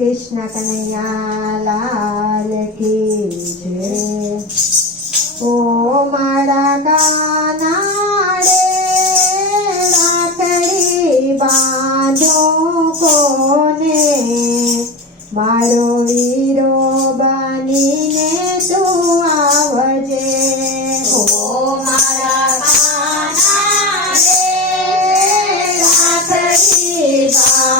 કૃષ્ણ કનૈયા લાલ કી જય. ઓ મારા ગાનાડે રાખડી બાંધો કોને? મારો વીરો બનીને તું આવજે. ઓ મારા કાનાડે રાખડી બાંધો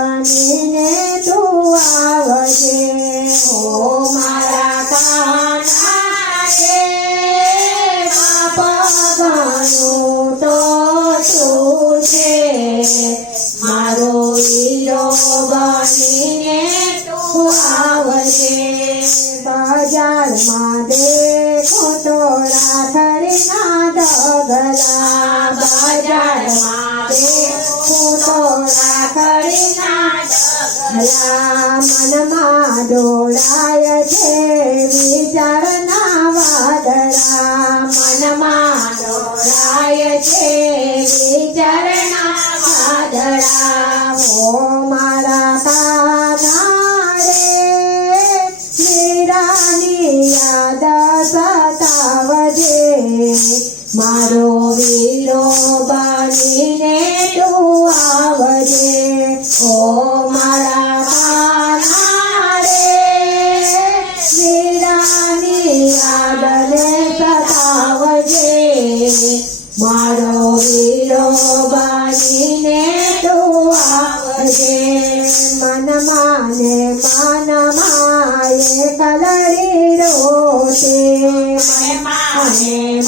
ડગલા બજારમાં તો રાખડીના મનમાં ડોળાય છે વિચારના વાદળા મનમાં ડોળાય છે વિચારના વાદળા મારો વીરો બનીને તું આવજે. ઓ મારા તારા રે, વીરાની યાદને સતાવજે મારો વીરો બનીને તું આવજે. મન માને માન માએ કલરી મને માન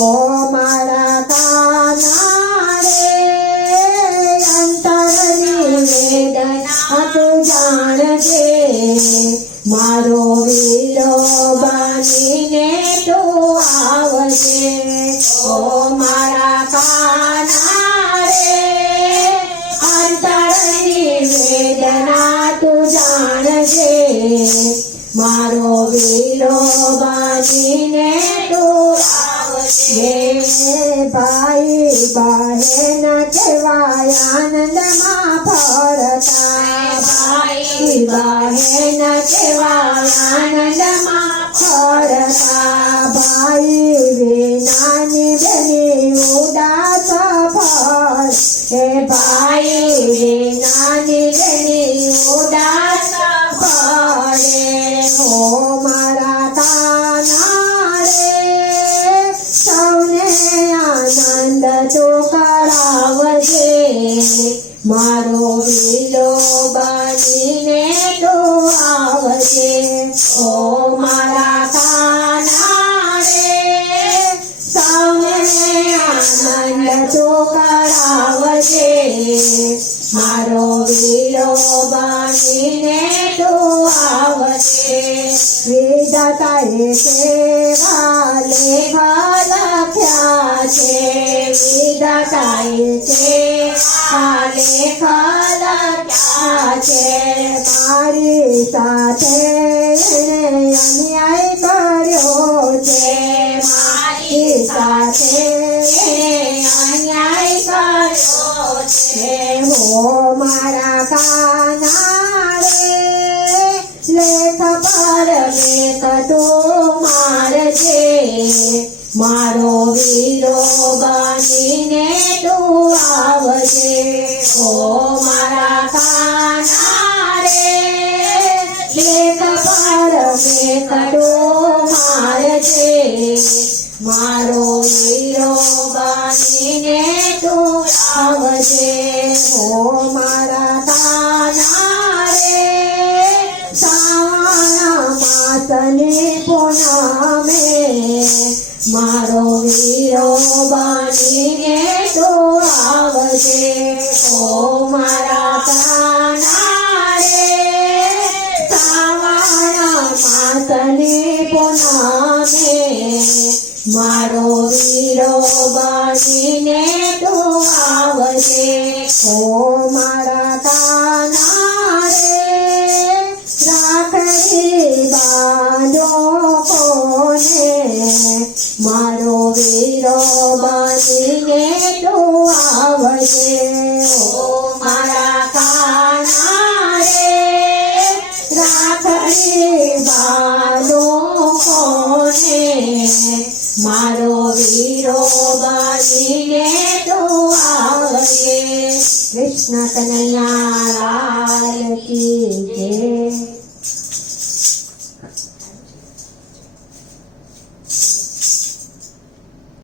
મારા વીરો બનીને તું આવજે ઓ મારા કાનાડે અંતરની વેદના તું જાણજે મારો વીરો બનીને તું આવજે ભાઈ બહેન કહેવાય આનંદમાં ફરતા ભાઈ બહેન કહેવાય આનંદમાં ફરતા ભાઈ વિનાની બની ઉદાસ હે ભાઈ બનીને તો આવજે. ઓ મારા કાનાડે સૌને આનંદ તો કરાવજે. મારો વીરો બનીને તો આવજે. વેદતાએ સેવા લેવા લખ્યા છે. વેદતાએ સેવા લેખા લખ્યા છે મારી સાથે અન્યાય કર્યો છે. મારી સાથે અન્યાય કર્યો છે. હો મારા કાનાડે લેખ પર લેખ તો મારજે. મારો વીરો બનીને તું આવજે. ઓ મારા મારજે મારો વીરો બનીને તું આવજે ઓ મારા કાનાડે શ્રાવણ માસની પૂનમે મારો વીરો બનીને તો આવજે ઓ મારા બનીને તું ઓ મારા તાના રે રાખડી બાંધો કોને? મારો વીરો બનીને તું ઓ મારા તાના રે રાખડી બાંધો કોને? મારો વીરો બાજીને તો આવે કૃષ્ણ કનૈયા લાલ કી જય